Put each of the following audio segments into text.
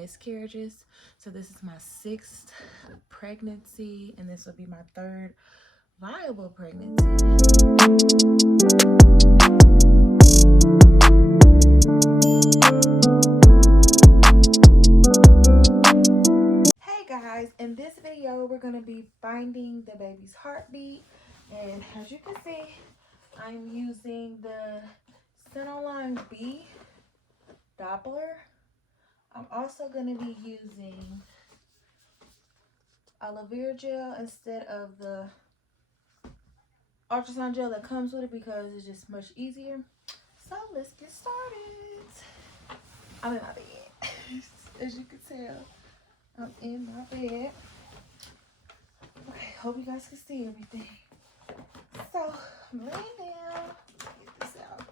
miscarriages. So this is my 6th pregnancy, and this will be my 3rd viable pregnancy. Hey guys, in this video we're going to be finding the baby's heartbeat, and as you can see, I'm using the Fetal B Doppler. I'm also going to be using aloe vera gel instead of the ultrasound gel that comes with it because it's just much easier. So let's get started. I'm in my bed. As you can tell, I'm in my bed. Okay, hope you guys can see everything. So I'm laying down. Get this out.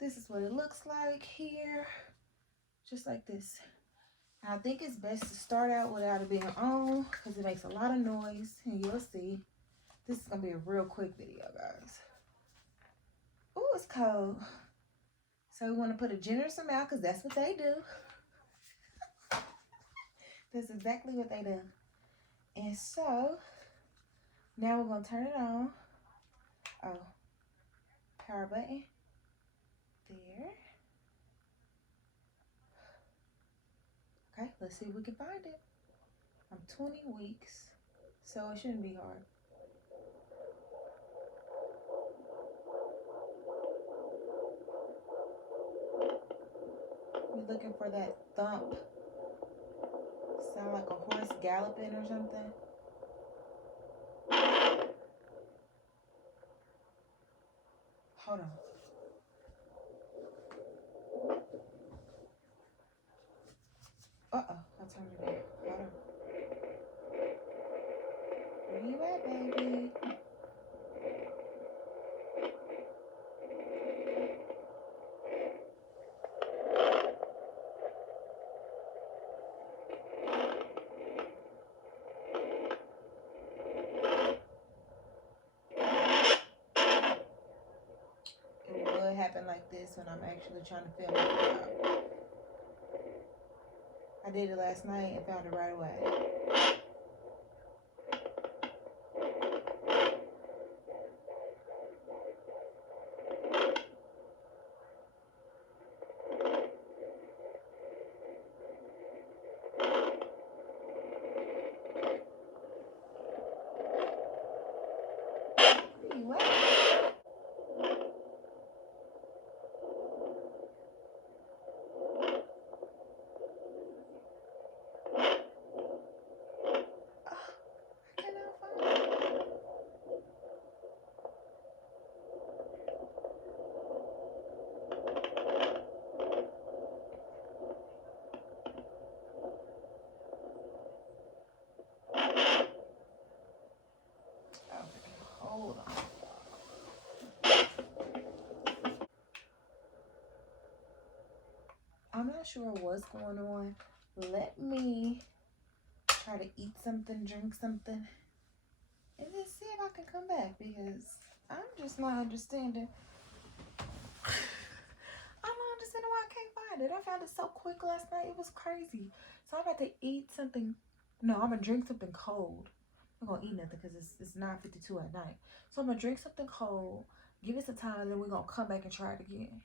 This is what it looks like here, just like this. I think it's best to start out without it being on because it makes a lot of noise, and you'll see. This is gonna be a real quick video, guys. Oh, it's cold. So we want to put a generous amount because that's what they do. That's exactly what they do. And so now we're gonna turn it on. Oh, power button. There. Okay, let's see if we can find it. I'm 20 weeks, so it shouldn't be hard. We're looking for that thump. Sound like a horse galloping or something. Hold on. Uh-oh, I turned it down. Hold on. Where you at, baby? It will happen like this when I'm actually trying to film it. I did it last night and found it right away. Where you at? Hold on. I'm not sure what's going on. Let me try to eat something, drink something, and then see if I can come back because I'm just not understanding. I'm not understanding why I can't find it. I found it so quick last night. It was crazy. So I'm about to eat something. No, I'm going to drink something cold. I'm going to eat nothing because it's 9:52 at night. So I'm going to drink something cold, give it some time, and then we're going to come back and try it again.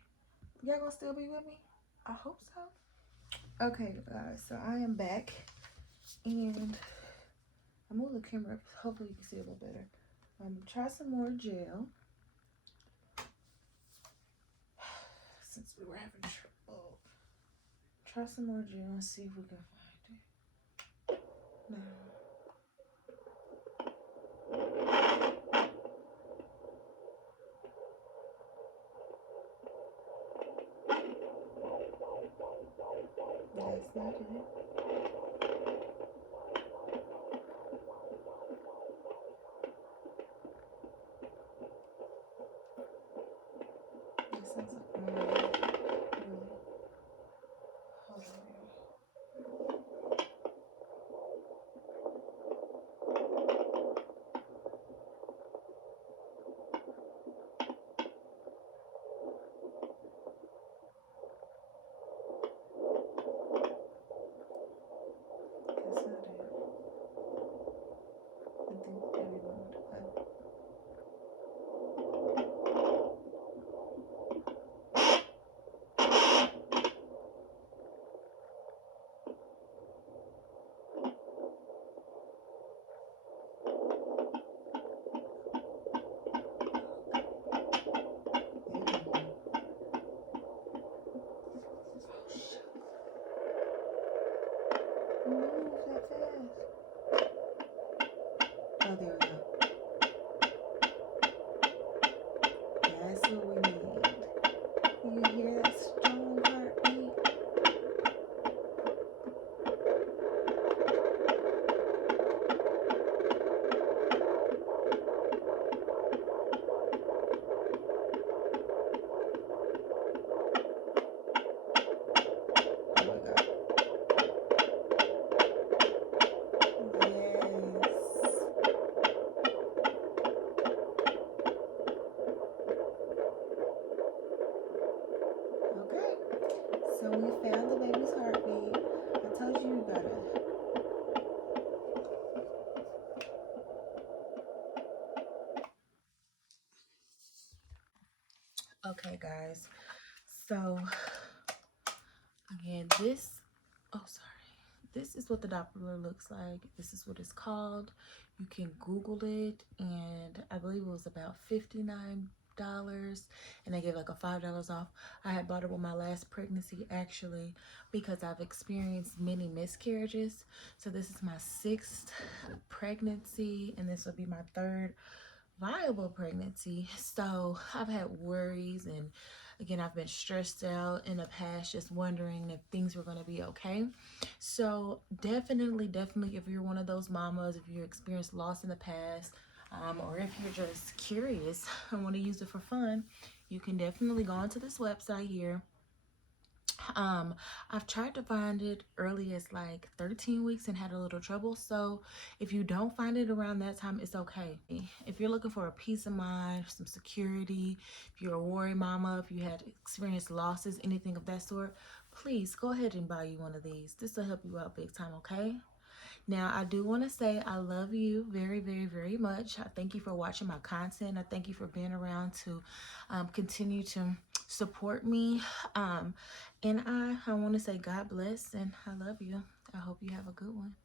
Y'all going to still be with me? I hope so. Okay, guys. So I am back. And I'm going to move the camera up. Hopefully you can see a little better. Try some more gel. Since we were having trouble. Try some more gel and see if we can find it. No. That's not it. That sounds like more. Really. Hold on. Oh, there we go. That's what we need. You hear that strong heartbeat? So we found the baby's heartbeat. I told you about it. Okay, guys. So again, this is what the Doppler looks like. This is what it's called. You can Google it, and I believe it was about $59, and they gave like a $5 off. I had bought it with my last pregnancy, actually, because I've experienced many miscarriages. So this is my 6th pregnancy, and this will be my 3rd viable pregnancy. So I've had worries, and again, I've been stressed out in the past, just wondering if things were going to be okay. So definitely, if you're one of those mamas, if you experienced loss in the past, or if you're just curious and want to use it for fun, you can definitely go onto this website here. I've tried to find it early as like 13 weeks and had a little trouble. So if you don't find it around that time, it's okay. If you're looking for a peace of mind, some security, if you're a worry mama, if you had experienced losses, anything of that sort, please go ahead and buy you one of these. This will help you out big time, okay? Now, I do want to say I love you very, very, very much. I thank you for watching my content. I thank you for being around to continue to support me. And I want to say God bless, and I love you. I hope you have a good one.